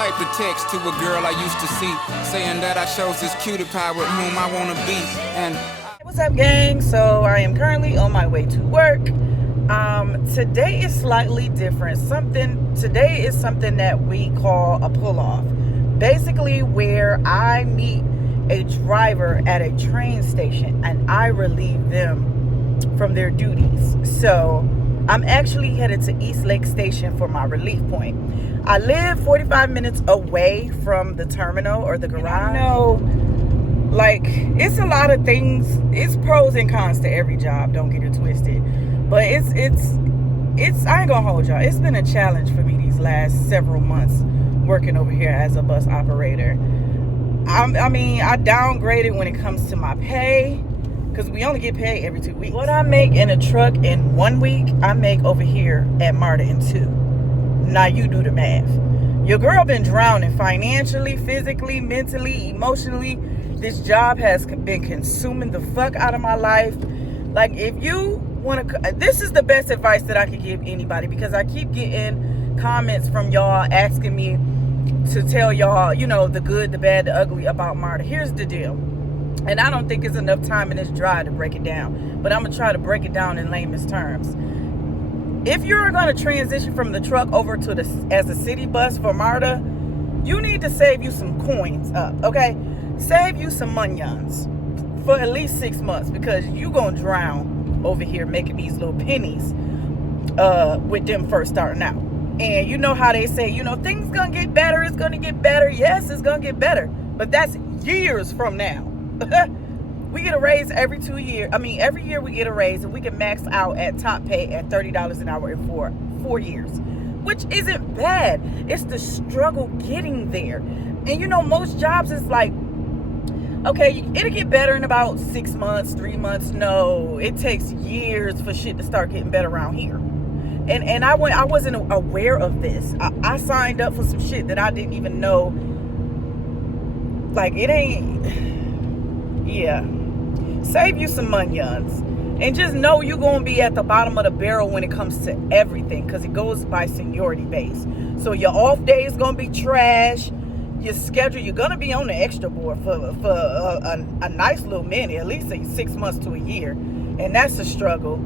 typed a text to a girl I used to see, saying that I chose this cutie pie with whom I want to be. And what's up, gang? So I am currently on my way to work. Today is slightly different. Today is something that we call a pull-off. Basically, where I meet a driver at a train station and I relieve them from their duties. So I'm actually headed to East Lake Station for my relief point. I live 45 minutes away from the terminal or the garage. I know, like, it's a lot of things. It's pros and cons to every job. Don't get it twisted. But it's I ain't gonna hold y'all. It's been a challenge for me these last several months working over here as a bus operator. I mean, I downgraded when it comes to my pay, because we only get paid every 2 weeks. What I make in a truck in 1 week, I make over here at MARTA in 2. Now you do the math. Your girl been drowning financially, physically, mentally, emotionally. This job has been consuming the fuck out of my life. Like, if you want to, this is the best advice that I could give anybody, because I keep getting comments from y'all asking me to tell y'all, you know, the good, the bad, the ugly about MARTA. Here's the deal. And I don't think it's enough time in this drive to break it down, but I'm going to try to break it down in layman's terms. If you're going to transition from the truck over to as a city bus for MARTA, you need to save you some coins up, okay? Save you some munions for at least 6 months, because you going to drown over here making these little pennies with them first starting out. And you know how they say, you know, things going to get better. It's going to get better. Yes, it's going to get better. But that's years from now. We get a raise every 2 years. I mean, every year we get a raise, and we can max out at top pay at $30 an hour in four years, which isn't bad. It's the struggle getting there. And you know, most jobs is like, okay, it'll get better in about 6 months, 3 months. No, it takes years for shit to start getting better around here. And I wasn't aware of this. I signed up for some shit that I didn't even know. Like, it ain't. Yeah. Save you some munions. And just know you're going to be at the bottom of the barrel when it comes to everything, because it goes by seniority base. So your off day is going to be trash. Your schedule, you're going to be on the extra board for a nice little minute, at least 6 months to a year. And that's a struggle.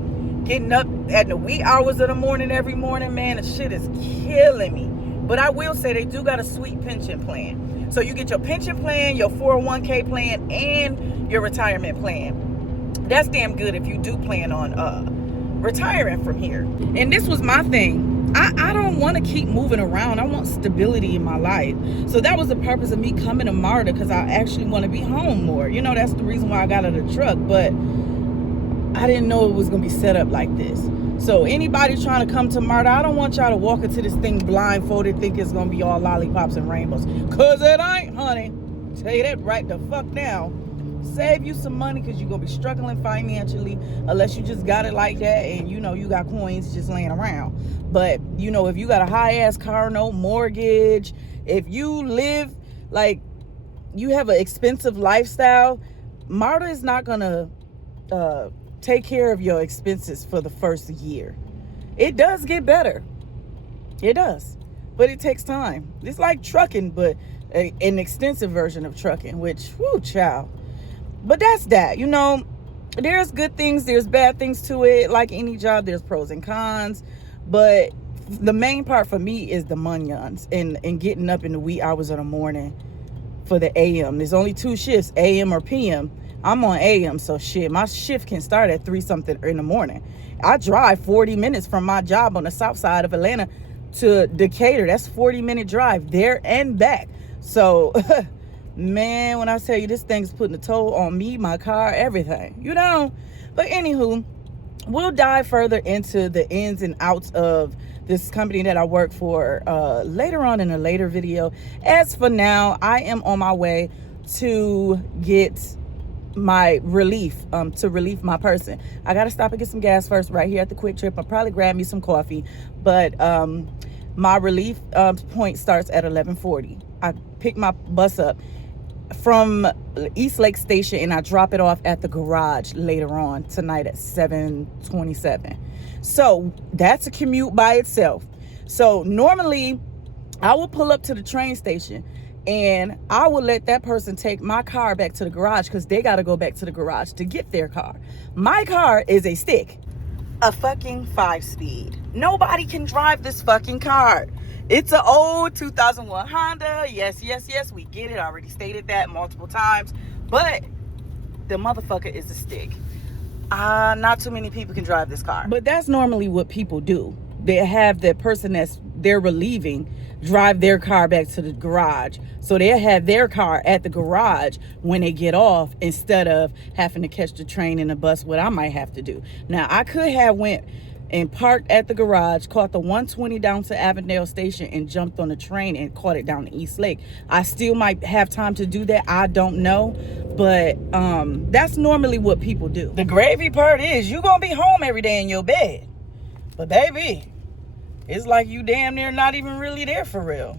Getting up at the wee hours of the morning every morning, man, the shit is killing me. But I will say they do got a sweet pension plan. So you get your pension plan, your 401k plan, and your retirement plan. That's damn good if you do plan on retiring from here. And this was my thing. I don't want to keep moving around. I want stability in my life. So that was the purpose of me coming to MARTA, because I actually want to be home more. You know, that's the reason why I got out of the truck. But I didn't know it was going to be set up like this. So anybody trying to come to MARTA, I don't want y'all to walk into this thing blindfolded, think it's going to be all lollipops and rainbows. Because it ain't, honey. Tell you that right the fuck now. Save you some money, because you're going to be struggling financially unless you just got it like that and, you know, you got coins just laying around. But, you know, if you got a high-ass car note, mortgage, if you live, like, you have an expensive lifestyle, MARTA is not going to take care of your expenses for the first year. It does get better. It does. But it takes time. It's like trucking, but an extensive version of trucking, which, whoo, child. But that's that. You know, there's good things, there's bad things to it. Like any job, there's pros and cons. But the main part for me is the munions and getting up in the wee hours of the morning for the AM. There's only 2 shifts, AM or PM. I'm on AM, so shit, my shift can start at 3 something in the morning. I drive 40 minutes from my job on the south side of Atlanta to Decatur. That's 40-minute drive there and back. So, man, when I tell you this thing's putting a toll on me, my car, everything, you know. But anywho, we'll dive further into the ins and outs of this company that I work for later on in a later video. As for now, I am on my way to get my relief, to relieve my person. I gotta stop and get some gas first right here at the Quick Trip. I'll probably grab me some coffee, but my relief point starts at 11:40. I pick my bus up from East Lake Station and I drop it off at the garage later on tonight at 7:27. So that's a commute by itself. So normally I will pull up to the train station and I will let that person take my car back to the garage because they got to go back to the garage to get their car. My car is a stick, a fucking 5-speed. Nobody can drive this fucking car. It's an old 2001 Honda. Yes, we get it. I already stated that multiple times. But the motherfucker is a stick. Not too many people can drive this car. But that's normally what people do. They have the person that's they're relieving drive their car back to the garage. So they'll have their car at the garage when they get off instead of having to catch the train and the bus, what I might have to do. Now, I could have went and parked at the garage, caught the 120 down to Avondale Station and jumped on the train and caught it down to East Lake. I still might have time to do that. I don't know. But that's normally what people do. The gravy part is you gonna be home every day in your bed. But baby, it's like you damn near not even really there for real.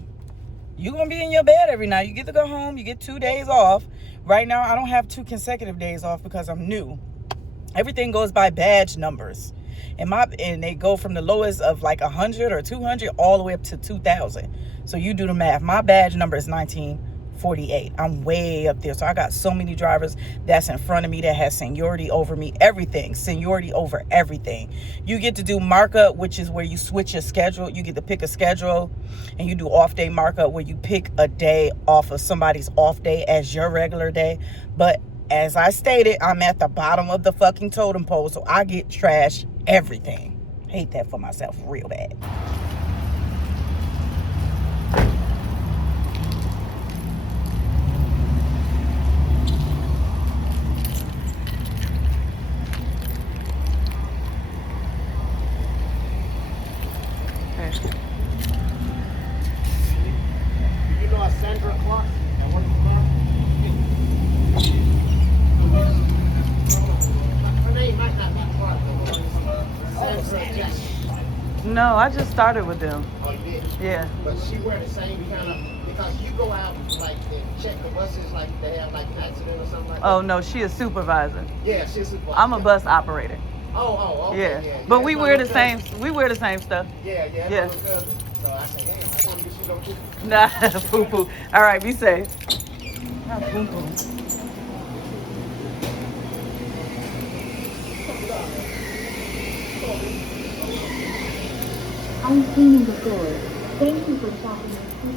You gonna be in your bed every night. You get to go home. You get 2 days off. Right now, I don't have 2 consecutive days off because I'm new. Everything goes by badge numbers. And they go from the lowest of like 100 or 200 all the way up to 2,000. So you do the math. My badge number is 1948. I'm way up there. So I got so many drivers that's in front of me that has seniority over me. Everything. Seniority over everything. You get to do markup, which is where you switch your schedule. You get to pick a schedule and you do off day markup where you pick a day off of somebody's off day as your regular day. But as I stated, I'm at the bottom of the fucking totem pole, so I get trash everything. Hate that for myself real bad. You know a Sandra Clark? That one car? Her name might not be Clark, though. Sandra Jackson. No, I just started with them. Oh, you did? Yeah. But she wear the same kind of, because you go out like and check the buses, like they have like an accident or something like that. Oh no, she a supervisor. Yeah, she's a I'm a bus operator. Okay, Yeah. But we it's wear my the little same. We wear the same stuff. cousin. Yeah. Yeah. My little cousin. So I said, hey, I want to get you no too. Nah, poo poo. All right, be safe. Not poo poo. I'm cleaning the floor. Thank you for shopping with me.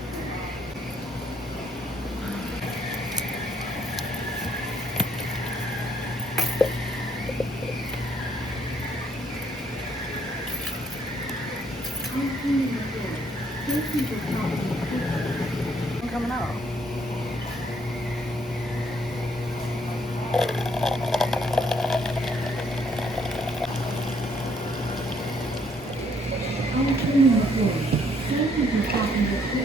I'm cleaning the floor. Thank you for shopping with me. I'm coming out. I'm cleaning the floor. Thank you for shopping with me.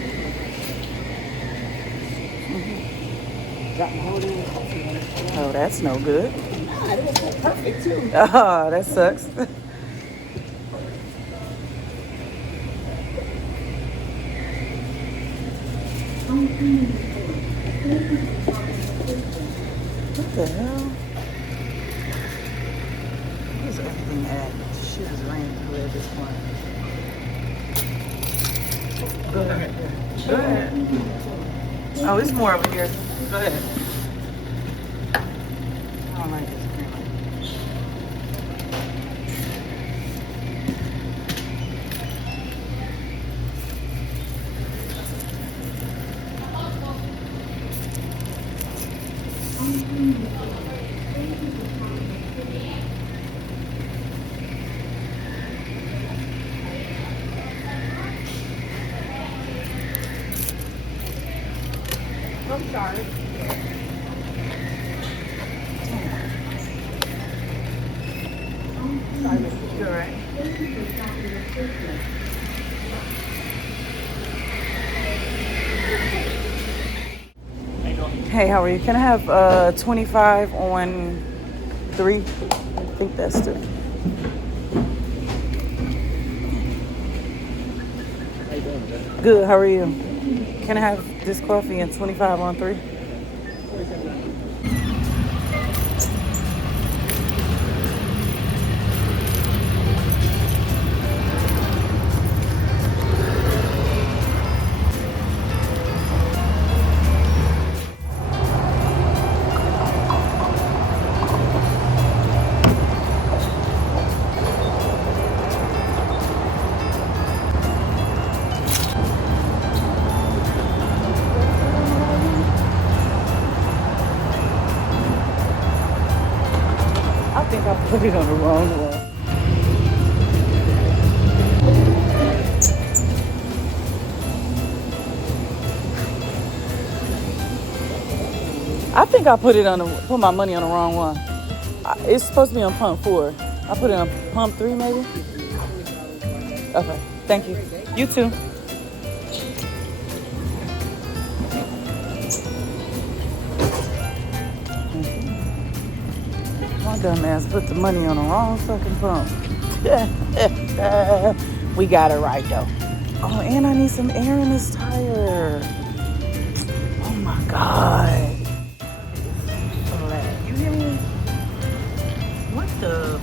Oh, that's no good. Nah, it was so perfect too. Oh, that sucks. I'm cleaning the floor. Thank you for shopping with me. What the hell? Where's everything at? Shit is raining through at this point. Go ahead. Go ahead. Oh, it's more over here. Go ahead. I don't like this camera. I'm cleaning the floor. Thank you for shopping with me. I'm sorry. Sorry, Mr. Sure. Thank you for shopping with me. Hey, how are you? Can I have 25 on 3? I think that's the. Good, how are you? Can I have this coffee and 25 on 3? Put it on the wrong one. I think I put my money on the wrong one. It's supposed to be on pump 4. I put it on pump 3 maybe? Okay, thank you. You too. My dumb ass put the money on the wrong fucking pump. We got it right though. Oh, and I need some air in this tire. Oh my God. You hear me? What the?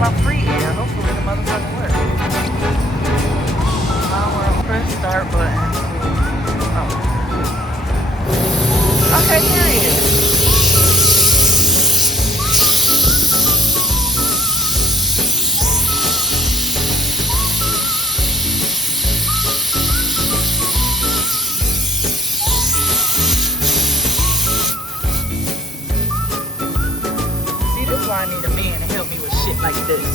My free air. Hopefully the motherfucker works. Now we're gonna press start button. Oh. Okay, here he is. See, this is why I need a man to help me with shit like this.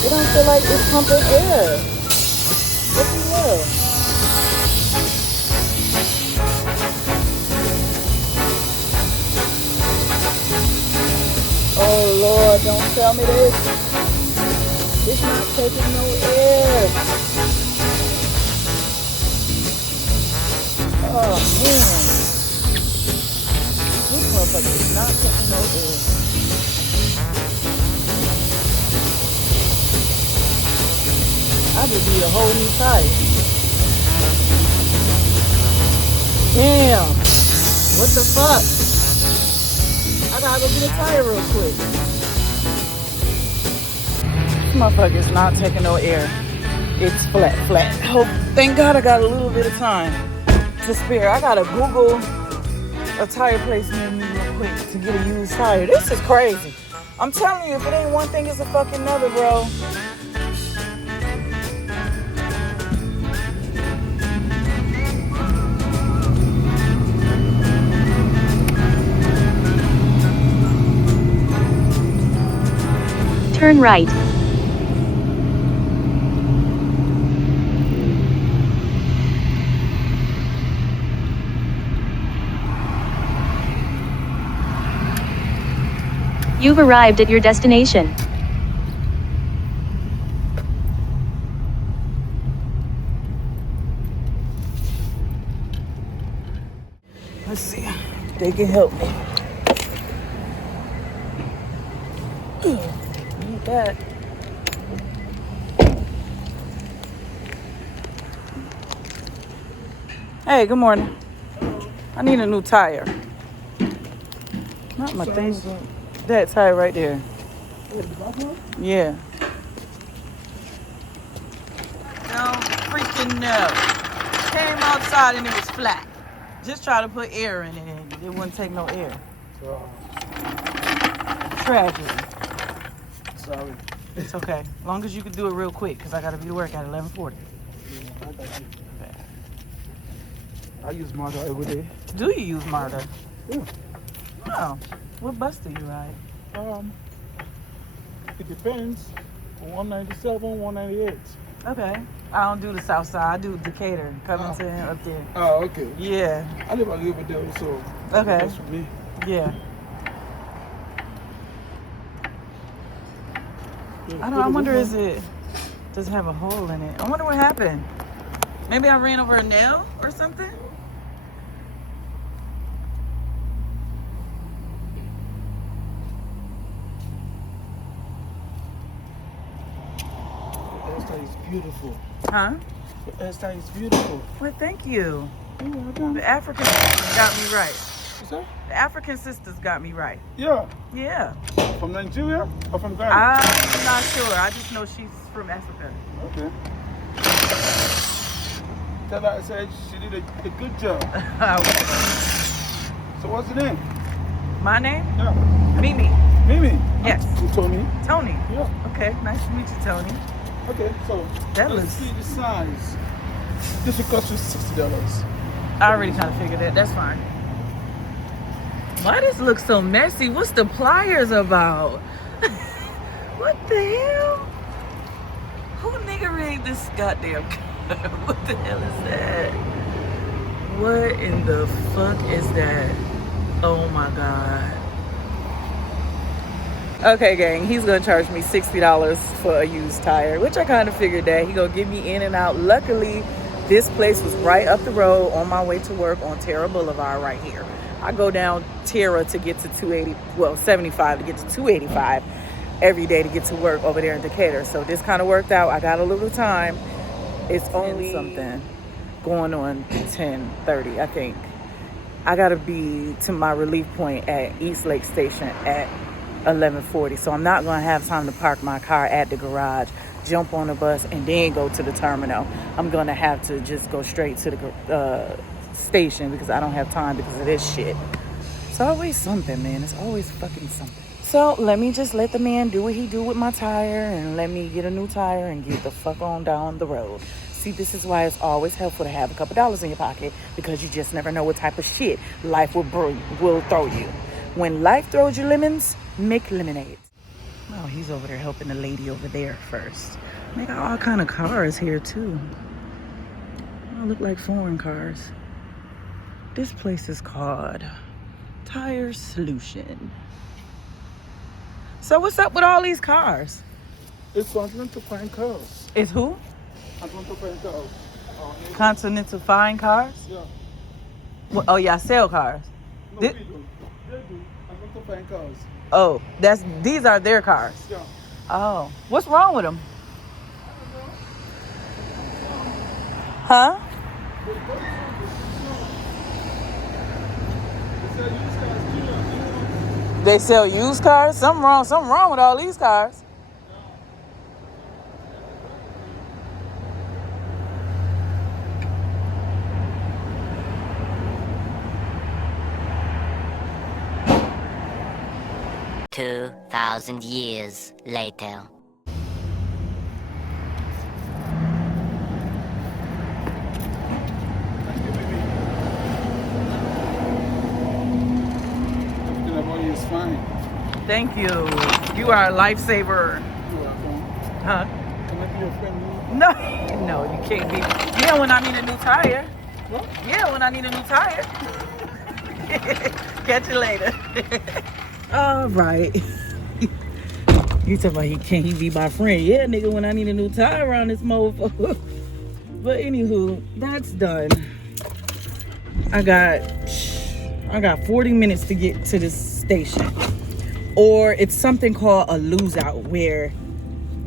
It don't feel like it's pumping air. What the hell? Oh Lord, don't tell me this. It's not taking no air. Oh man. This motherfucker is not taking no air. I just need a whole new tire. Damn. What the fuck? I gotta go get a tire real quick. This motherfucker's not taking no air. It's flat. Oh, thank God I got a little bit of time to spare. I gotta Google a tire place near me real quick to get a used tire. This is crazy. I'm telling you, if it ain't one thing, it's a fucking another, bro. Turn right. You've arrived at your destination. Let's see if they can help me. Need that. Hey, good morning. I need a new tire. Not my thing. That tire right there. Yeah. No, freaking no. Came outside and it was flat. Just try to put air in it and it wouldn't take no air. Tragedy. Sorry. It's okay. As long as you can do it real quick because I got to be to work at 11:40. I got you. I use Marta every day. Do you use MARTA? Yeah. Oh. What bus do you ride? It depends. 197, 198. Okay. I don't do the south side. I do Decatur, Covington, up there. Oh, okay. Yeah. I live a little bit there, so Okay. that's for me. Yeah. I wonder, does it have a hole in it? I wonder what happened. Maybe I ran over a nail or something? The hairstyle is beautiful. Huh? The hairstyle is beautiful. Well, thank you. You're welcome. The African sisters got me right. What's that? The African sisters got me right. Yeah. Yeah. From Nigeria or from Ghana? I'm not sure. I just know she's from Africa. Okay. Tell her I said she did a good job. Okay. So what's your name? My name? Yeah. Mimi. Mimi? Yes. You told me? Tony. Yeah. Okay, nice to meet you, Tony. Okay, so That let's looks- see the size. This will cost you $60. I already kind of figured that. That's fine. Why does look so messy? What's the pliers about? What the hell? Who nigga rigged this goddamn car? What the hell is that? What in the fuck is that? Oh my god. Okay, gang, he's gonna charge me $60 for a used tire, which I kind of figured that. He gonna get me in and out. Luckily, this place was right up the road on my way to work on Terra Boulevard right here. I go down Terra to get to 75 to get to 285 every day to get to work over there in Decatur. So this kind of worked out. I got a little time. It's only something going on 10:30, I think. I gotta be to my relief point at East Lake Station at 11:40. So I'm not gonna have time to park my car at the garage, jump on the bus, and then go to the terminal. I'm gonna have to just go straight to the station because I don't have time because of this shit. It's always something, man. It's always fucking something. So let me just let the man do what he do with my tire and let me get a new tire and get the fuck on down the road. See, this is why it's always helpful to have a couple dollars in your pocket, because you just never know what type of shit life will throw you. When life throws you lemons, make lemonade. Oh, he's over there helping the lady over there first. They got all kind of cars here too. They all look like foreign cars. This place is called Tire Solution. So what's up with all these cars? It's Continental Fine Cars. It's who? Continental Fine Cars. Continental Fine Cars? Yeah. Well, oh, y'all sell cars. No, Thi- we do. They do. Continental Fine Cars. Oh, these are their cars. Yeah. Oh, what's wrong with them? Huh? They sell used cars? Something wrong with all these cars. Two 2,000 years later. Everything about you is fine. Thank you. You are a lifesaver. You're welcome. Huh? Can I be your friend? No, you can't be. Yeah, when I need a new tire. What? Yeah, when I need a new tire. Catch you later. All right. You talking about he be my friend? Yeah, nigga, when I need a new tire around this motherfucker. But anywho, that's done. I got 40 minutes to get to this station. Or it's something called a lose out where,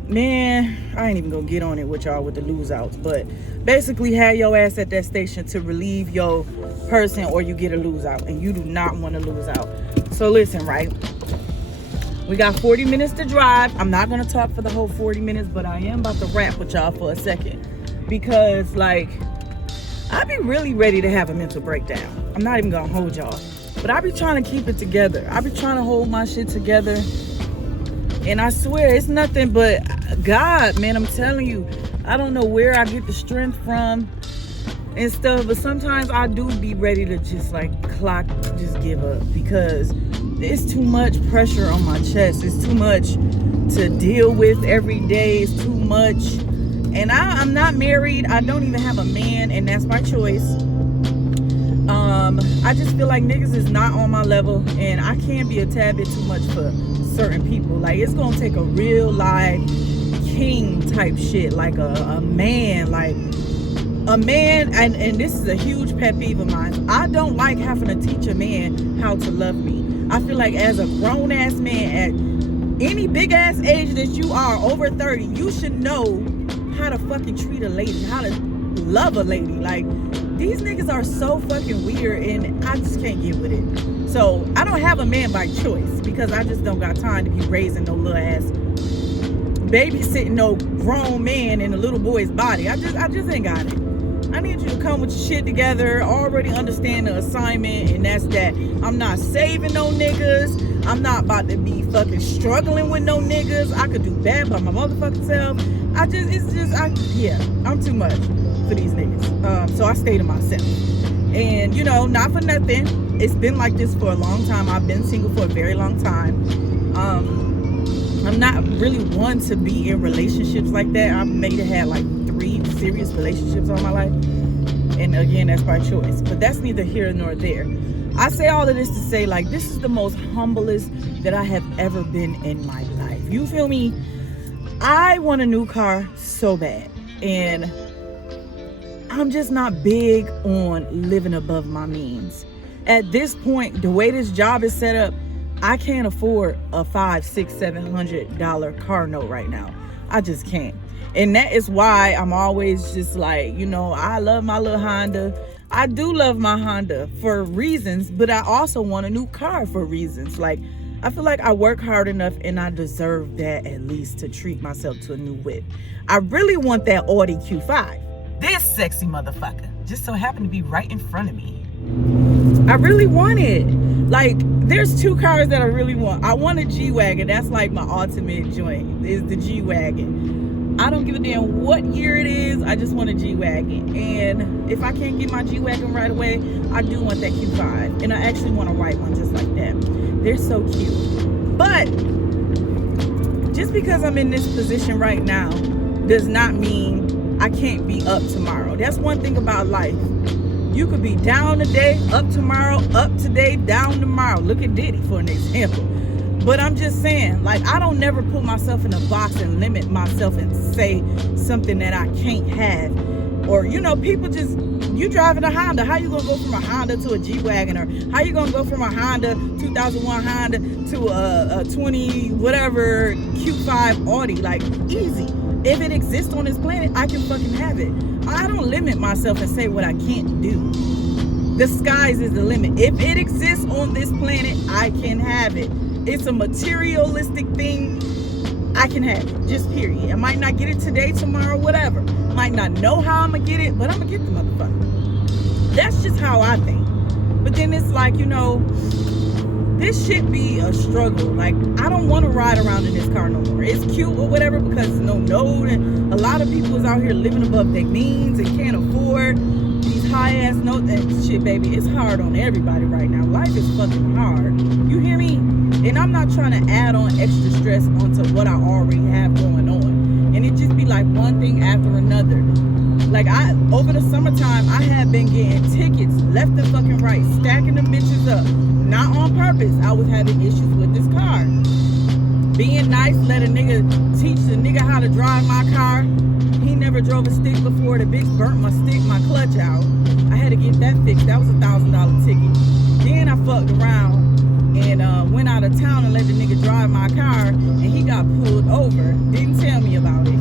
man, I ain't even gonna get on it with y'all with the lose outs, but basically have your ass at that station to relieve your person or you get a lose out, and you do not want to lose out. So listen, right? We got 40 minutes to drive. I'm not gonna talk for the whole 40 minutes, but I am about to rap with y'all for a second because like I be really ready to have a mental breakdown. I'm not even gonna hold y'all, but I be trying to keep it together. I be trying to hold my shit together. And I swear, it's nothing but God, man. I'm telling you, I don't know where I get the strength from and stuff, but sometimes I do be ready to just like just give up because it's too much pressure on my chest. It's too much to deal with every day. It's too much. And I'm not married. I don't even have a man, and that's my choice. I just feel like niggas is not on my level, and I can't be a tad bit too much for certain people. Like, it's gonna take a real live king type shit, like a man, like a man. And this is a huge pet peeve of mine. I don't like having to teach a man how to love me. I feel like as a grown ass man at any big ass age that you are, over 30, you should know how to fucking treat a lady, how to love a lady. Like, these niggas are so fucking weird, and I just can't get with it. So I don't have a man by choice, because I just don't got time to be raising no little ass, babysitting no grown man in a little boy's body. I just ain't got it. I need you to come with your shit together, already understand the assignment, and that's that. I'm not saving no niggas. I'm not about to be fucking struggling with no niggas. I could do bad by my motherfucking self. I'm too much for these niggas. So I stay to myself. And, you know, not for nothing, it's been like this for a long time. I've been single for a very long time. I'm not really one to be in relationships like that. I've maybe had like 3 serious relationships all my life. And again, that's by choice. But that's neither here nor there. I say all of this to say, like, this is the most humblest that I have ever been in my life. You feel me? I want a new car so bad. And I'm just not big on living above my means. At this point, the way this job is set up, I can't afford a $500, $600, $700 car note right now. I just can't. And that is why I'm always just like, you know, I love my little Honda. I do love my Honda for reasons, but I also want a new car for reasons. Like, I feel like I work hard enough, and I deserve that at least to treat myself to a new whip. I really want that Audi Q5. This sexy motherfucker just so happened to be right in front of me. I really want it. Like, there's 2 cars that I really want. I want a G-Wagon. That's like my ultimate joint, is the G-Wagon. I don't give a damn what year it is. I just want a G-Wagon. And if I can't get my G-Wagon right away, I do want that Q5. And I actually want a white one just like that. They're so cute. But just because I'm in this position right now does not mean I can't be up tomorrow. That's one thing about life. You could be down today, up tomorrow, up today, down tomorrow. Look at Diddy for an example. But I'm just saying, like, I don't never put myself in a box and limit myself and say something that I can't have. Or, you know, people just, you driving a Honda, how you gonna go from a Honda to a G-Wagon? Or how you gonna go from a Honda, 2001 Honda, to a 20 whatever Q5 Audi? Like, easy. If it exists on this planet, I can fucking have it. I don't limit myself and say what I can't do. The skies is the limit. If it exists on this planet, I can have it. It's a materialistic thing. I can have it, just period. I might not get it today, tomorrow, whatever. Might not know how I'm gonna get it, but I'm gonna get the motherfucker. That's just how I think. But then it's like, you know, this shit be a struggle. Like, I don't want to ride around in this car no more. It's cute or whatever because it's no note, and a lot of people is out here living above their means and can't afford these high ass notes. And shit, baby, it's hard on everybody right now. Life is fucking hard. You hear me? And I'm not trying to add on extra stress onto what I already have going on. And it just be like one thing after another. Like, over the summertime, I have been getting tickets left and fucking right, stacking them bitches up. Not on purpose. I was having issues with this car. Being nice, let a nigga teach the nigga how to drive my car. He never drove a stick before. The bitch burnt my stick, my clutch out. I had to get that fixed. That was a $1,000 ticket. Then I fucked around and went out of town and let the nigga drive my car, and he got pulled over. Didn't tell me about it.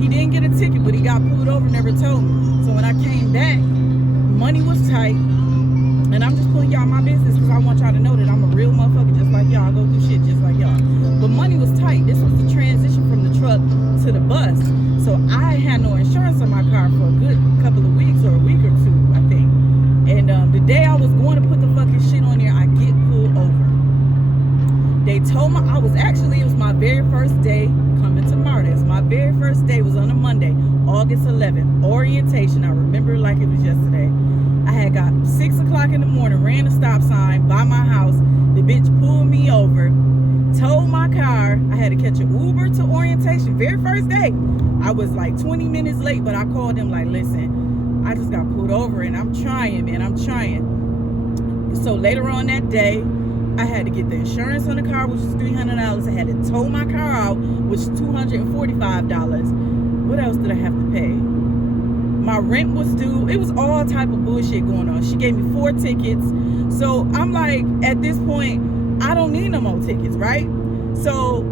He didn't get a ticket, but he got pulled over, never told me. So when I came back, money was tight. And I'm just putting y'all my business because I want y'all to know that I'm a real motherfucker just like y'all. I go through shit just like y'all. But money was tight. This was the transition from the truck to the bus. So I had no insurance on my car for a good couple of weeks or a week or 2, I think. And the day I was going to put the fucking shit on there, I get pulled over. They told me it was my very first day coming to Martyrs. My very first day was on a Monday, August 11th. Orientation. I remember it like it was yesterday. I had got 6 o'clock in the morning, ran a stop sign by my house. The bitch pulled first day. I was like 20 minutes late, but I called him like, listen, I just got pulled over and I'm trying, man. I'm trying. So later on that day, I had to get the insurance on the car, which was $300. I had to tow my car out, which is $245. What else did I have to pay? My rent was due. It was all type of bullshit going on. She gave me 4 tickets. So I'm like, at this point, I don't need no more tickets, right? So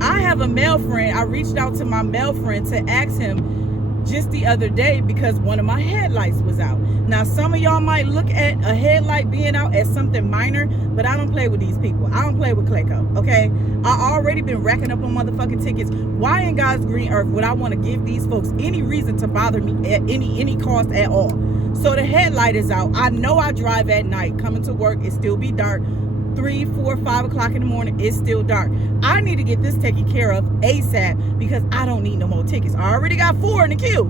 I have a male friend. I reached out to my male friend to ask him just the other day because one of my headlights was out. Now, some of y'all might look at a headlight being out as something minor, but I don't play with these people. I don't play with Clayco, okay? I already been racking up on motherfucking tickets. Why in God's green earth would I want to give these folks any reason to bother me at any cost at all? So the headlight is out. I know I drive at night. Coming to work, it still be dark. 3, 4, 5 o'clock in the morning, it's still dark. I need to get this taken care of ASAP because I don't need no more tickets. I already got 4 in the queue.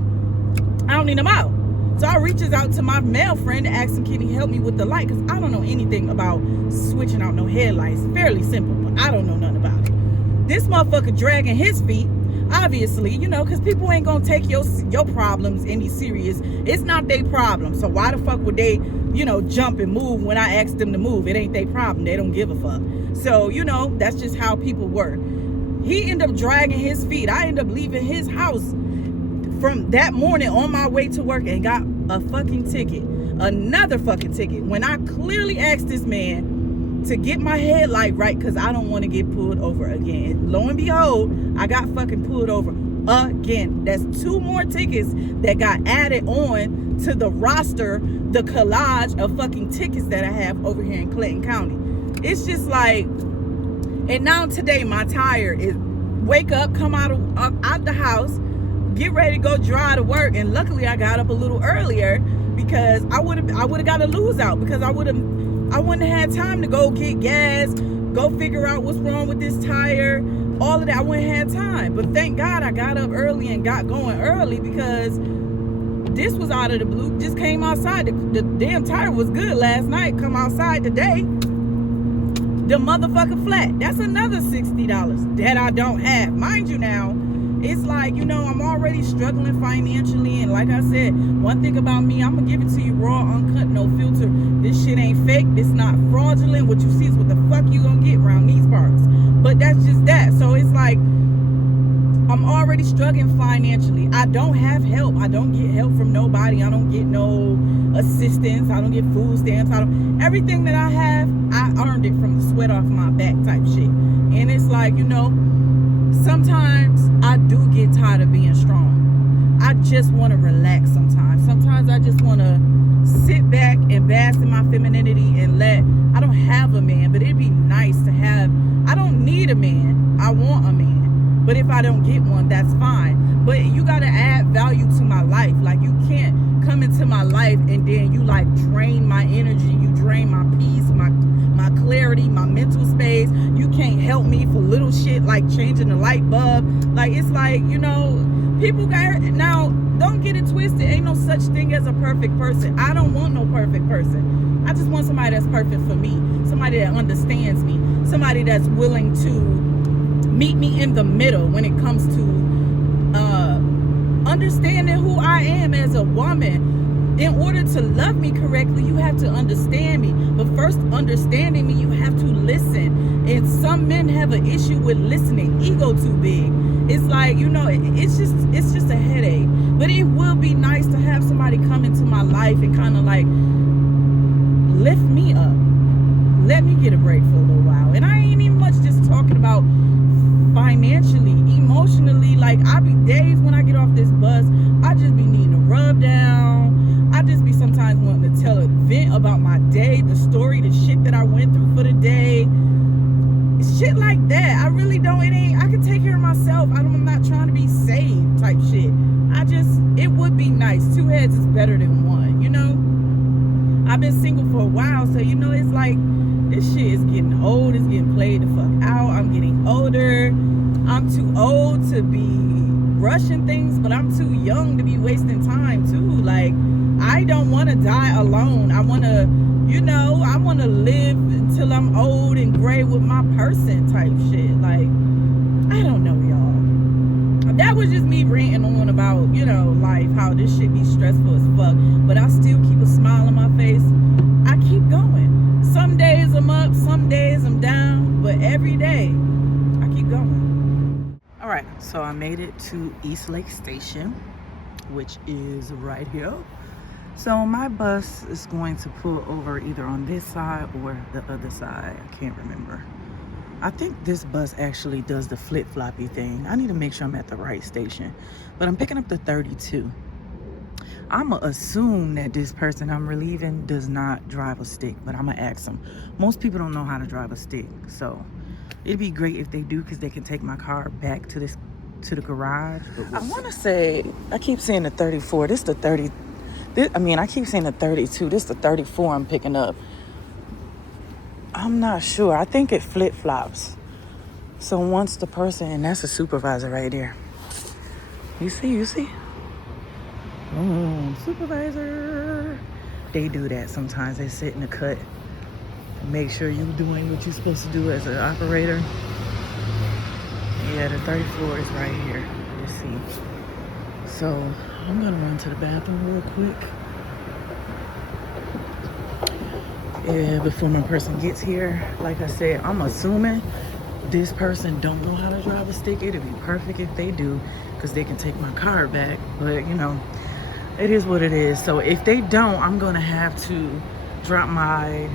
I don't need them out. So I reaches out to my male friend to ask him, can he help me with the light? Because I don't know anything about switching out no headlights. Fairly simple, but I don't know nothing about it. This motherfucker dragging his feet, obviously, you know, because people ain't going to take your problems any serious. It's not their problem. So why the fuck would they, you know, jump and move when I ask them to move? It ain't their problem. They don't give a fuck. So, you know, that's just how people work. He ended up dragging his feet. I ended up leaving his house from that morning on my way to work and got a fucking ticket. Another fucking ticket. When I clearly asked this man to get my headlight right because I don't want to get pulled over again. And lo and behold, I got fucking pulled over again. That's 2 more tickets that got added on to the roster, the collage of fucking tickets that I have over here in Clinton County. It's just like, and now today my tire is wake up, come out the house, get ready to go drive to work, and luckily I got up a little earlier because I would have got a lose out because I wouldn't have had time to go get gas, go figure out what's wrong with this tire, all of that. I wouldn't have had time. But thank God I got up early and got going early because this was out of the blue. Just came outside. The damn tire was good last night. Come outside today, the motherfucker flat. That's another $60 that I don't have. Mind you now, it's like, you know, I'm already struggling financially. And like I said, one thing about me, I'm going to give it to you raw, uncut, no filter. This shit ain't fake. This not fraudulent. What you see is what the fuck you going to get around these parts. But that's just that. So it's like, I'm already struggling financially. I don't have help. I don't get help from nobody. I don't get no assistance. I don't get food stamps. Everything that I have, I earned it from the sweat off my back type shit. And it's like, you know, sometimes I do get tired of being strong. I just want to relax sometimes. Sometimes I just want to sit back and bask in my femininity and I don't have a man, but it'd be nice to have. I don't need a man. I want a man. But if I don't get one, that's fine. But you got to add value to my life. Like, you can't come into my life and then you like drain my energy. You drain my peace, my clarity, my mental space. You can't help me for little shit like changing the light bulb. Like, it's like, you know, people got, now don't get it twisted. Ain't no such thing as a perfect person. I don't want no perfect person. I just want somebody that's perfect for me. Somebody that understands me. Somebody that's willing to meet me in the middle when it comes to understanding who I am as a woman. In order to love me correctly, you have to understand me. But first understanding me, you have to listen. And some men have an issue with listening. Ego too big. It's like, you know, it's just a headache. But it will be nice to have somebody come into my life and kind of like lift me up. Let me get a break for a little while. And I ain't even much just talking about financially, emotionally. Like, I be days when I get off this bus, I just be needing to rub down. I just be sometimes wanting to tell a vent about my day, the story, the shit that I went through for the day. Shit like that. I really don't, I can take care of myself. I'm not trying to be saved type shit. It would be nice. 2 heads is better than one, you know? I've been single for a while, so, you know, it's like, this shit is getting old. It's getting played the fuck out. I'm getting older. I'm too old to be rushing things, but I'm too young to be wasting time too. Like, I don't want to die alone. I want to, you know, I want to live until I'm old and gray with my person type shit. Like, I don't know, y'all. that was just me ranting on about, you know, life, how this shit be stressful as fuck. But I still keep a smile on my face. I keep going. Some days I'm up, some days I'm down, but every day I keep going. All right, so I made it to East Lake Station, which is right here. So my bus is going to pull over either on this side or the other side. I can't remember. I think this bus actually does the flip-floppy thing. I need to make sure I'm at the right station. But I'm picking up the 32. I'ma assume that this person I'm relieving does not drive a stick, but I'ma ask them. Most people don't know how to drive a stick, so it'd be great if they do, because they can take my car back to the garage. I wanna say, I keep saying the 34. This the 30. I keep saying the 32. This the 34 I'm picking up. I'm not sure. I think it flip-flops. So once the person, and that's a supervisor right there. You see? Supervisor. They do that sometimes. They sit in the cut to make sure you're doing what you're supposed to do as an operator. Yeah, the 34 is right here. Let's see. So I'm gonna run to the bathroom real quick. Yeah, before my person gets here. Like I said, I'm assuming this person don't know how to drive a stick. It'd be perfect if they do, because they can take my car back. But you know, it is what it is. So if they don't, I'm gonna have to drop my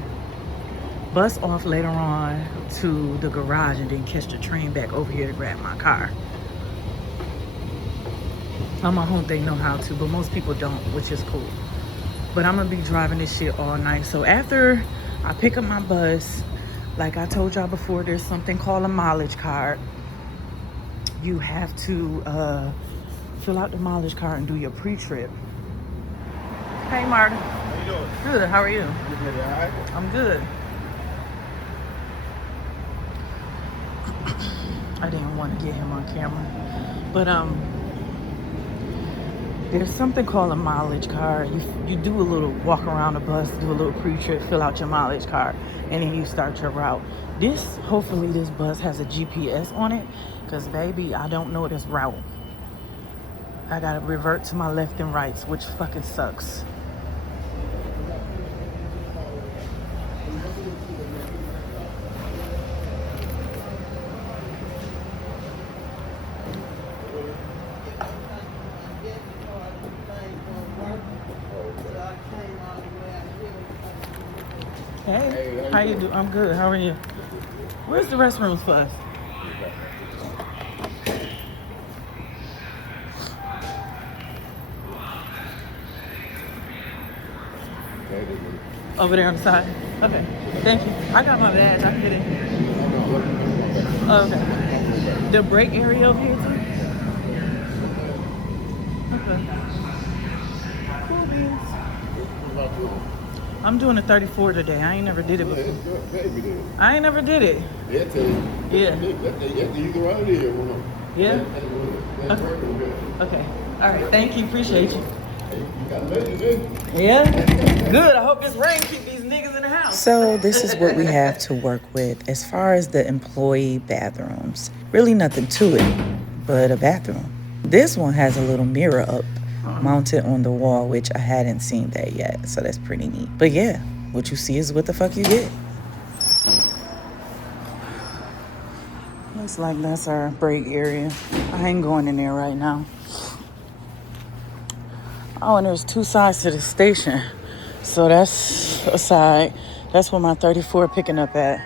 bus off later on to the garage and then catch the train back over here to grab my car. I'm gonna hope they know how to, but most people don't, which is cool. But I'm gonna be driving this shit all night. So after I pick up my bus, like I told y'all before, there's something called a mileage card. You have to fill out the mileage card and do your pre-trip. Hey, Martin. How you doing? Good. How are you? You good, all right? I'm good. I didn't want to get him on camera, but there's something called a mileage card. You do a little walk around the bus, do a little pre-trip, fill out your mileage card, and then you start your route. Hopefully this bus has a GPS on it, because baby, I don't know this route. I gotta revert to my left and rights, which fucking sucks. Hey, how you doing? I'm good. How are you? Where's the restrooms for us? Over there on the side? Okay. Thank you. I got my badge. I can get in here. Okay. The break area over here too? Okay. Cool beans. I'm doing a 34 today. I ain't never did it before. I ain't never did it. Yeah, tell you. Yeah. You go out here. Yeah? Okay. All right. Thank you. Appreciate you. Yeah? Good. I hope this rain keep these niggas in the house. So this is what we have to work with as far as the employee bathrooms. Really nothing to it, but a bathroom. This one has a little mirror up mounted on the wall, which I hadn't seen that yet, so that's pretty neat. But yeah, what you see is what the fuck you get. Looks like that's our break area. I ain't going in there right now. Oh, and there's two sides to the station. So that's a side. That's where my 34 picking up at.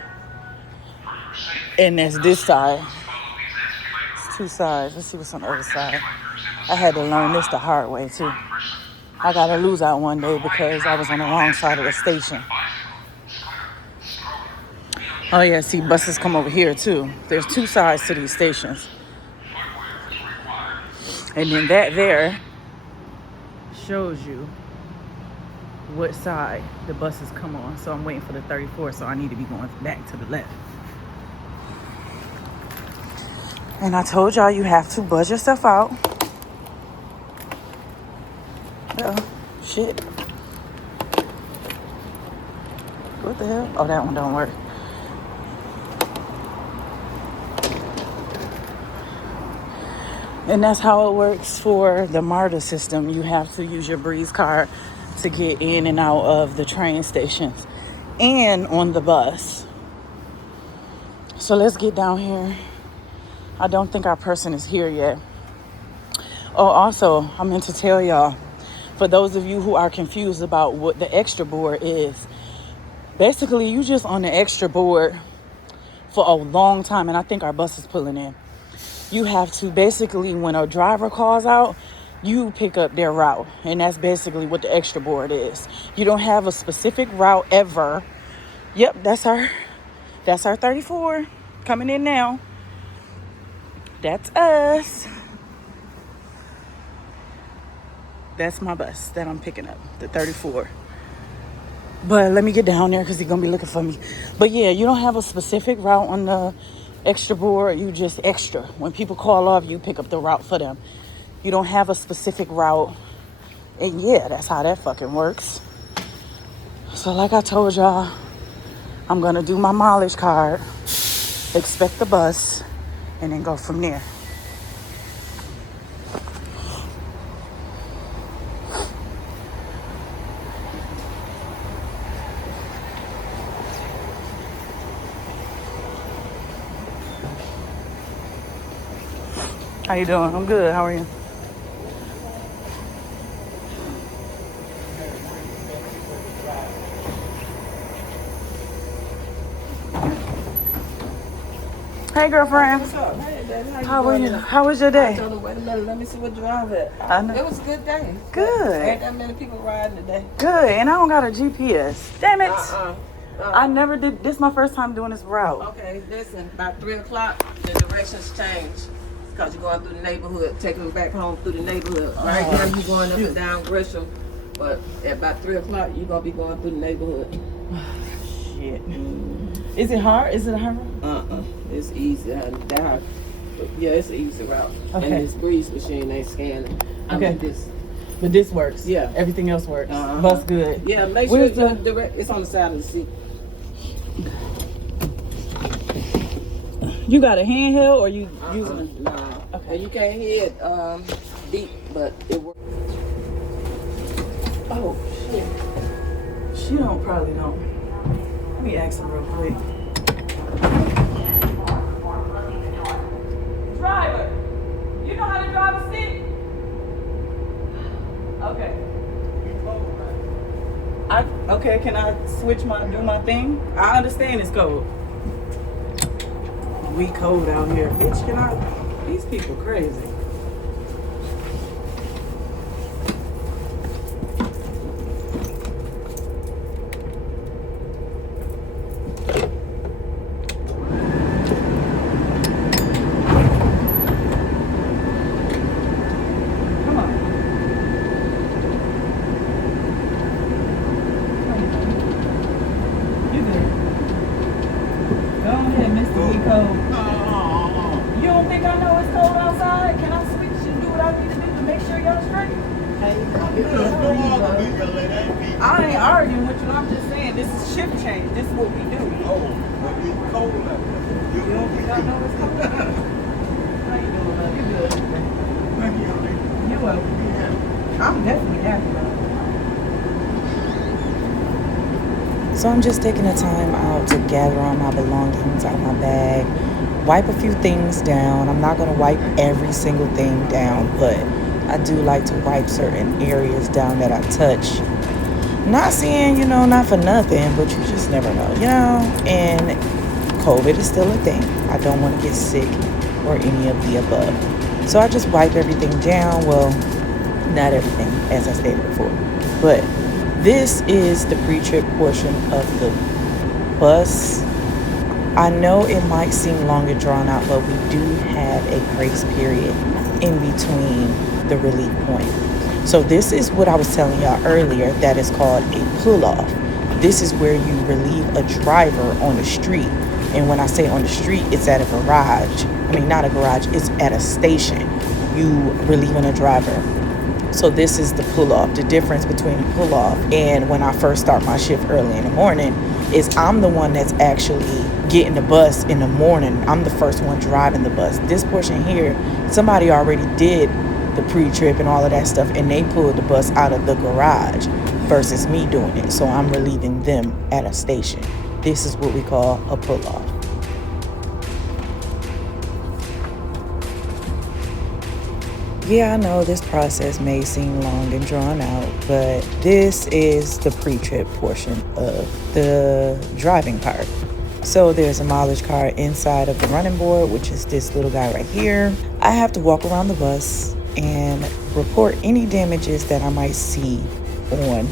And that's this side. It's two sides. Let's see what's on the other side. I had to learn this the hard way too. I got to lose out one day because I was on the wrong side of the station. Oh yeah, see, buses come over here too. There's two sides to these stations. And then that there shows you what side the buses come on. So I'm waiting for the 34, so I need to be going back to the left. And I told y'all you have to buzz yourself out. Oh, shit. What the hell? Oh, that one don't work. And that's how it works for the MARTA system. You have to use your Breeze card to get in and out of the train stations and on the bus. So let's get down here. I don't think our person is here yet. Oh, also, I meant to tell y'all, for those of you who are confused about what the extra board is, basically you just on the extra board for a long time, and I think our bus is pulling in. You have to basically, when a driver calls out, you pick up their route. And that's basically what the extra board is. You don't have a specific route ever. Yep, that's our 34 coming in now. That's us. That's my bus that I'm picking up, the 34. But let me get down there because he's going to be looking for me. But yeah, you don't have a specific route on the extra board. You just extra. When people call off, you pick up the route for them. You don't have a specific route. And yeah, that's how that fucking works. So like I told y'all, I'm going to do my mileage card, expect the bus, and then go from there. How you doing? I'm good. How are you? Hey, girlfriend. What's up? Hey, baby. How are you? How was your day? I told her, wait a minute, let me see what drive it. I know. It was a good day. Good. Ain't that many people riding today. Good. And I don't got a GPS. Damn it. I never did. This is my first time doing this route. Okay, listen, about 3 o'clock, the directions change. Because you're going through the neighborhood, taking them back home through the neighborhood. Right now, you're going up and down Gresham. But at about 3 o'clock, you're going to be going through the neighborhood. Shit. Is it hard? Is it hard? It's easy. Yeah, it's an easy route. Okay. And this Breeze machine ain't scanning. Okay. This. But this works. Yeah. Everything else works. Uh-huh. Bus good. Yeah, make sure Where's it's it's on the side of the seat. You got a handheld or you using? Nah. Okay. You can't hear it deep, but it works. Oh shit. She probably don't. Let me ask her real quick. Driver, you know how to drive a stick? Okay. Okay, can I do my thing? I understand it's cold. We cold out here. Bitch, these people crazy. I ain't arguing with you. I'm just saying this is shift change. This is what we do. Oh, but it's cold out there. You don't think I know it's cold? How you doing, love? You good? Thank you, honey. You're welcome. I'm definitely happy, love. So I'm just taking the time out to gather all my belongings out of my bag, wipe a few things down. I'm not going to wipe every single thing down, but I do like to wipe certain areas down that I touch. Not saying, not for nothing, but you just never know, and COVID is still a thing. I don't want to get sick or any of the above. So I just wipe everything down. Well, not everything, as I stated before. But this is the pre-trip portion of the bus. I know it might seem long and drawn out, but we do have a grace period in between the relief point. So this is what I was telling y'all earlier that is called a pull-off. This is where you relieve a driver on the street. And when I say on the street, it's at a garage. I mean, not a garage, it's at a station. You relieving a driver. So this is the pull-off. The difference between the pull-off and when I first start my shift early in the morning, is I'm the one that's actually getting the bus in the morning. I'm the first one driving the bus. This portion here, somebody already did the pre-trip and all of that stuff, and they pulled the bus out of the garage versus me doing it. So I'm relieving them at a station. This is what we call a pull-off. Yeah, I know this process may seem long and drawn out, but this is the pre-trip portion of the driving part. So there's a mileage card inside of the running board, which is this little guy right here. I have to walk around the bus and report any damages that I might see on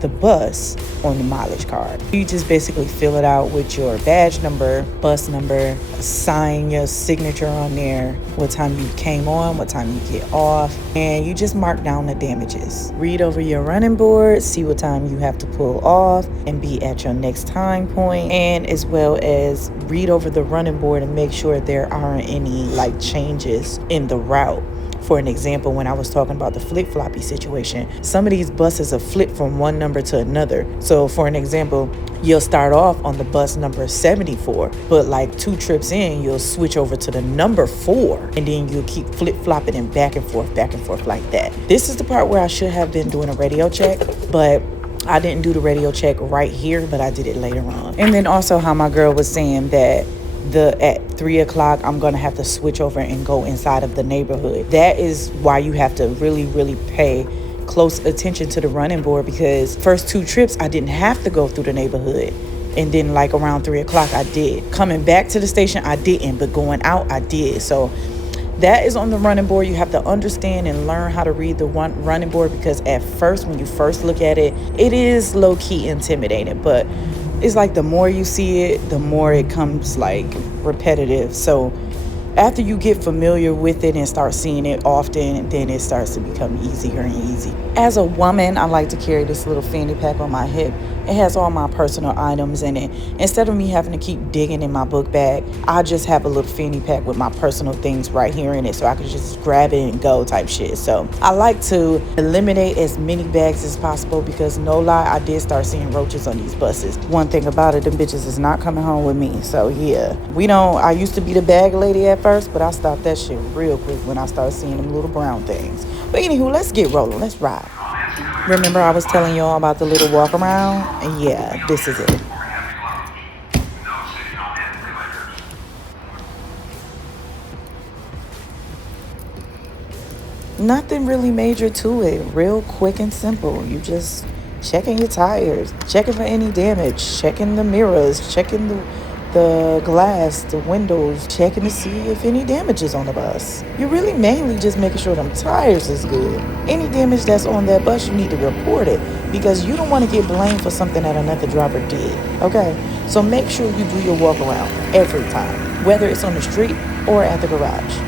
the bus on the mileage card. You just basically fill it out with your badge number, bus number, sign your signature on there, what time you came on, what time you get off, and you just mark down the damages. Read over your running board, see what time you have to pull off and be at your next time point, and as well as read over the running board and make sure there aren't any like changes in the route. For an example, when I was talking about the flip-floppy situation, some of these buses are flipped from one number to another. So for an example, you'll start off on the bus number 74, but like 2 trips in, you'll switch over to the number 4, and then you'll keep flip-flopping and back and forth like that. This is the part where I should have been doing a radio check, but I didn't do the radio check right here, but I did it later on. And then also how my girl was saying that at 3 o'clock, I'm going to have to switch over and go inside of the neighborhood. That is why you have to really, really pay close attention to the running board, because first 2 trips, I didn't have to go through the neighborhood. And then like around 3 o'clock, I did. Coming back to the station, I didn't, but going out, I did. So that is on the running board. You have to understand and learn how to read the running board, because at first, when you first look at it, it is low-key intimidating, but it's like the more you see it, the more it comes like repetitive. So after you get familiar with it and start seeing it often, then it starts to become easier and easy. As a woman, I like to carry this little fanny pack on my hip. It has all my personal items in it. Instead of me having to keep digging in my book bag, I just have a little fanny pack with my personal things right here in it, so I can just grab it and go type shit. So I like to eliminate as many bags as possible, because no lie, I did start seeing roaches on these buses. One thing about it, them bitches is not coming home with me. So yeah, I used to be the bag lady at first, but I stopped that shit real quick when I started seeing them little brown things. But anywho, let's get rolling. Let's ride. Remember I was telling y'all about the little walk around? And yeah, this is it. Nothing really major to it. Real quick and simple. You just checking your tires, checking for any damage, checking the mirrors, checking the glass, the windows, checking to see if any damage is on the bus. You're really mainly just making sure them tires is good. Any damage that's on that bus, you need to report it, because you don't want to get blamed for something that another driver did, okay? So make sure you do your walk around every time, whether it's on the street or at the garage.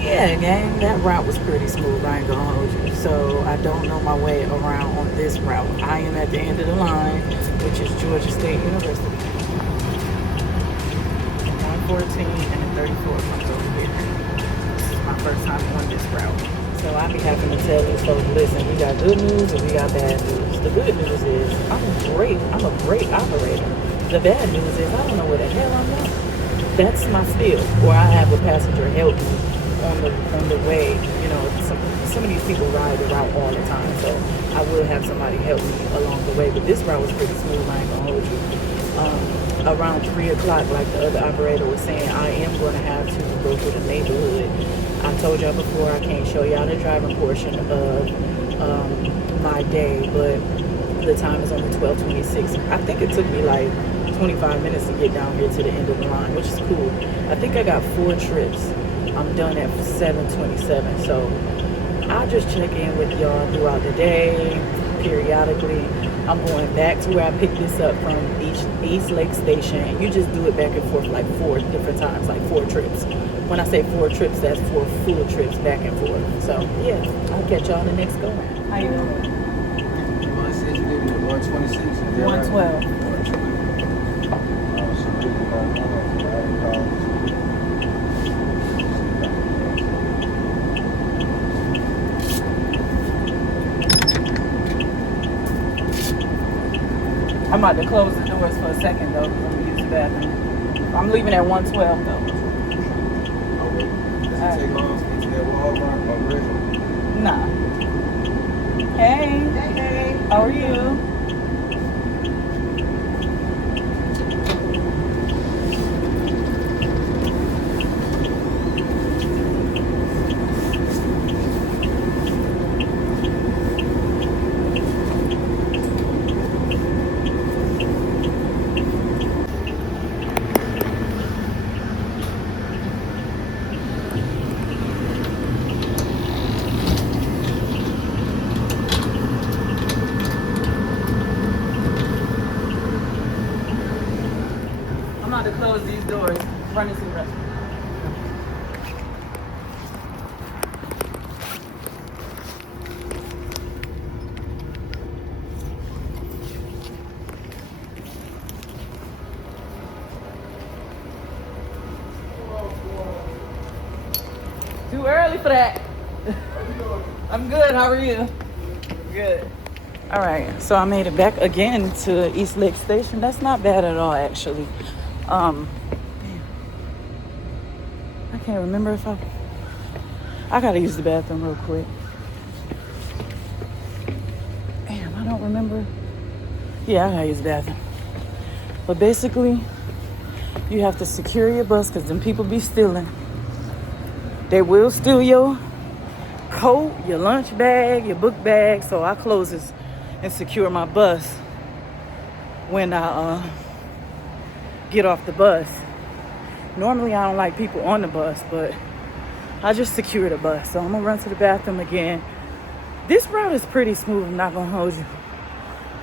Yeah, gang, that route was pretty smooth, I ain't gonna hold you. So I don't know my way around on this route. I am at the end of the line, which is Georgia State University. 114 and the 34 comes over here. This is my first time on this route. So I be having to tell these folks, listen, we got good news and we got bad news. The good news is I'm a great operator. The bad news is I don't know where the hell I'm going. That's my spiel. Or I have a passenger help me on the way. You know, some of these people ride the route all the time, so I will have somebody help me along the way. But this route was pretty smooth, I ain't gonna hold you. around 3 o'clock, like the other operator was saying, I am going to have to go through the neighborhood. I told y'all before, I can't show y'all the driving portion of my day, but the time is only 12:26. I think it took me like 25 minutes to get down here to the end of the line, which is cool. I think I got 4 trips. I'm done at 7:27, so I'll just check in with y'all throughout the day, periodically. I'm going back to where I picked this up from East Lake Station, and you just do it back and forth like 4 different times, like 4 trips. When I say 4 trips, that's 4 full trips back and forth. So yeah, I'll catch y'all in the next go. How you doing? 126. 112. I'm about to close the doors for a second though, because I'm gonna use the bathroom. I'm leaving at 112 though. Okay. Does it take long to get to that Walmart or Griffin? Nah. Hey. Hey. How are you? To close these doors, running to the restroom. Too early for that. I'm good. How are you? Good. All right. So I made it back again to East Lake Station. That's not bad at all, actually. I can't remember if I gotta use the bathroom real quick. Damn, I don't remember. Yeah, I gotta use the bathroom. But basically, you have to secure your bus because them people be stealing. They will steal your coat, your lunch bag, your book bag. So I close this and secure my bus when I get off the bus. Normally I don't like people on the bus, but I just secured the bus. So I'm gonna run to the bathroom again. This route is pretty smooth, I'm not gonna hold you.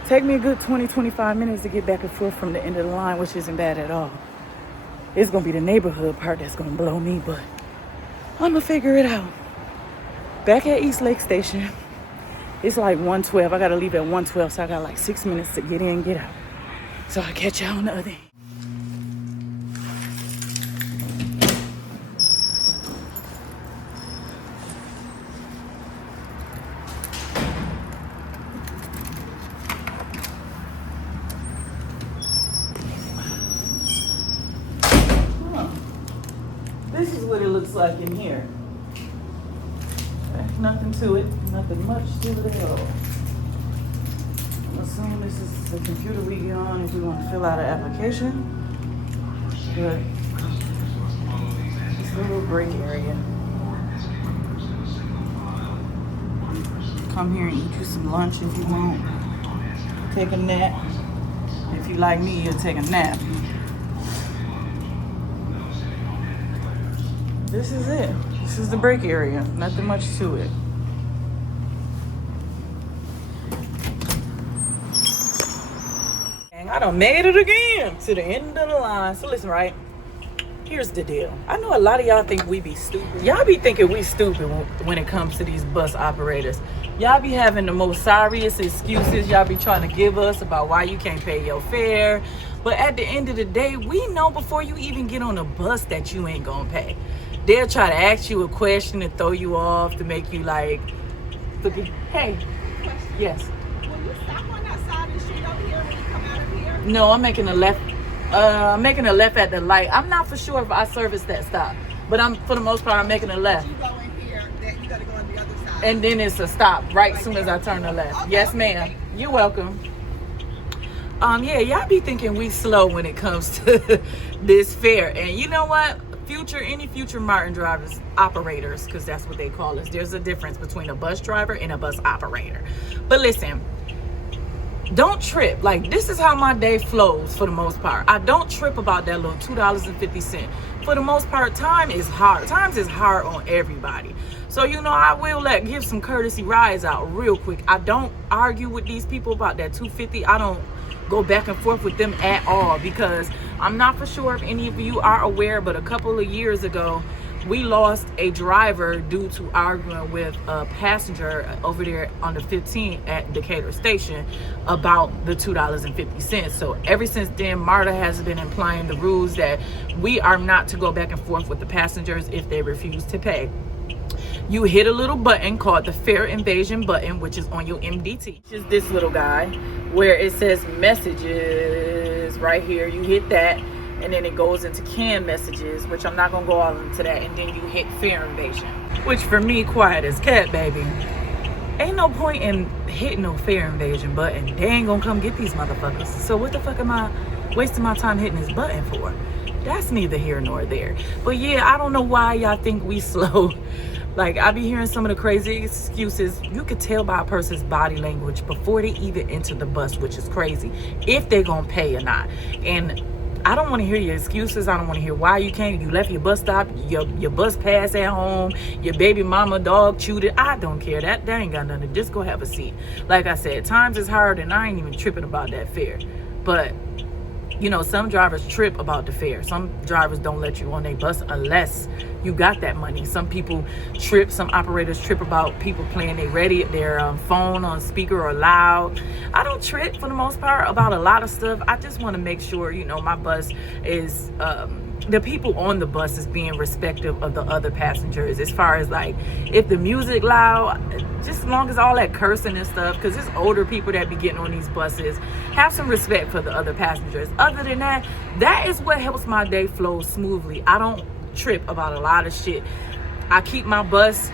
Take me a good 20-25 minutes to get back and forth from the end of the line, which isn't bad at all. It's gonna be the neighborhood part that's gonna blow me, but I'm gonna figure it out. Back at East Lake Station, it's like 1:12. I gotta leave at 1:12, so I got like 6 minutes to get in, get out. So I'll catch y'all on the other end. This is what it looks like in here. Okay, nothing to it, nothing much to it at all. I'm assuming this is the computer we get on if we want to fill out an application. Good. This little break area. Come here and eat you some lunch if you want. Take a nap. If you like me, you'll take a nap. This is it. This is the break area. Nothing much to it. And I done made it again to the end of the line. So listen, right? Here's the deal. I know a lot of y'all think we be stupid. Y'all be thinking we stupid when it comes to these bus operators. Y'all be having the most sorriest excuses y'all be trying to give us about why you can't pay your fare. But at the end of the day, we know before you even get on a bus that you ain't gonna pay. They'll try to ask you a question to throw you off, to make you like, hey, yes. Will you stop on that side of the street over here when you come out of here? No, I'm making a left. I'm making a left at the light. I'm not for sure if I service that stop, but for the most part, I'm making a left. You go in here, then you gotta go on the other side. And then it's a stop right as soon as I turn the left. Okay, yes, okay. ma'am. You're welcome. Yeah, y'all be thinking we slow when it comes to this fare. And you know what? Any future Martin drivers, operators, because that's what they call us. There's a difference between a bus driver and a bus operator. But listen, don't trip. Like, this is how my day flows for the most part. I don't trip about that little $2.50. For the most part, time is hard. Times is hard on everybody. So, you know, I will give some courtesy rides out real quick. I don't argue with these people about that $2.50. I don't go back and forth with them at all, because I'm not for sure if any of you are aware, but a couple of years ago we lost a driver due to arguing with a passenger over there on the 15 at Decatur Station about the $2.50. So ever since then, MARTA has been implying the rules that we are not to go back and forth with the passengers if they refuse to pay. You hit a little button called the fare invasion button, which is on your MDT. Which is this little guy where it says messages right here. You hit that, and then it goes into canned messages, which I'm not gonna go all into that. And then you hit fare invasion, which for me, quiet as cat, baby. Ain't no point in hitting no fare invasion button. They ain't gonna come get these motherfuckers. So what the fuck am I wasting my time hitting this button for? That's neither here nor there. But yeah, I don't know why y'all think we slow. Like, I be hearing some of the crazy excuses. You could tell by a person's body language before they even enter the bus, which is crazy, if they gonna pay or not. And I don't want to hear your excuses. I don't want to hear why you came. You left your bus stop, your bus pass at home, your baby mama dog chewed it. I don't care. That ain't got nothing. Just go have a seat. Like I said, times is hard, and I ain't even tripping about that fare. But you know, some drivers trip about the fare. Some drivers don't let you on their bus unless you got that money. Some people trip, some operators trip about people playing their phone on speaker or loud. I don't trip for the most part about a lot of stuff. I just want to make sure, you know, my bus is the people on the bus is being respectful of the other passengers, as far as like if the music loud, just as long as all that cursing and stuff, because it's older people that be getting on these buses. Have some respect for the other passengers. Other than that, that is what helps my day flow smoothly. I don't trip about a lot of shit. I keep my bus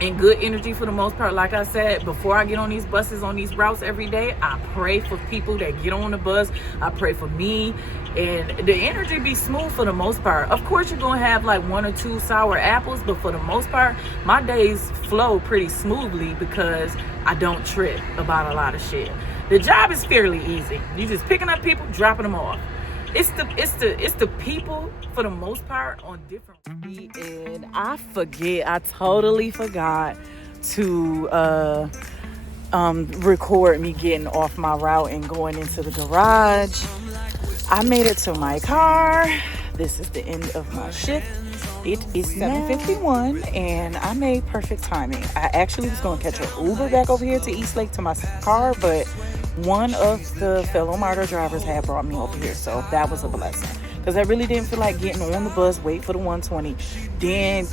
in good energy for the most part. Like I said, before I get on these buses, on these routes every day, I pray for people that get on the bus. I pray for me, and the energy be smooth for the most part. Of course, you're gonna have like 1 or 2 sour apples, but for the most part, my days flow pretty smoothly because I don't trip about a lot of shit. The job is fairly easy. You just picking up people, dropping them off. It's the people for the most part on different. And I totally forgot to record me getting off my route and going into the garage. I made it to my car. This is the end of my shift. It is 7:51 and I made perfect timing. I actually was going to catch an Uber back over here to Eastlake to my car, but one of the fellow MARTA drivers had brought me over here, so that was a blessing. Because I really didn't feel like getting on the bus, wait for the 120, then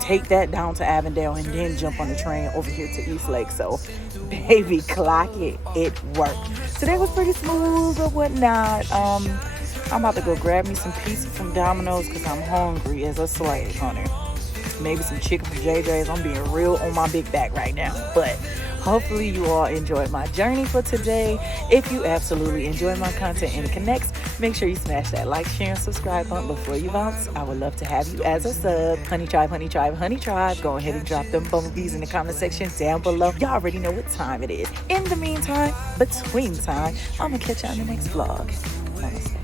take that down to Avondale, and then jump on the train over here to Eastlake. So, baby, clock it. It worked. Today was pretty smooth or whatnot. I'm about to go grab me some pizza from Domino's because I'm hungry as a slave, honey. Maybe some chicken from JJ's. I'm being real on my big back right now. But hopefully you all enjoyed my journey for today. If you absolutely enjoy my content and it connects, make sure you smash that like, share, and subscribe button before you bounce. I would love to have you as a sub. Honey Tribe, Honey Tribe, Honey Tribe. Go ahead and drop them bumblebees in the comment section down below. Y'all already know what time it is. In the meantime, between time, I'm going to catch you on the next vlog. Namaste.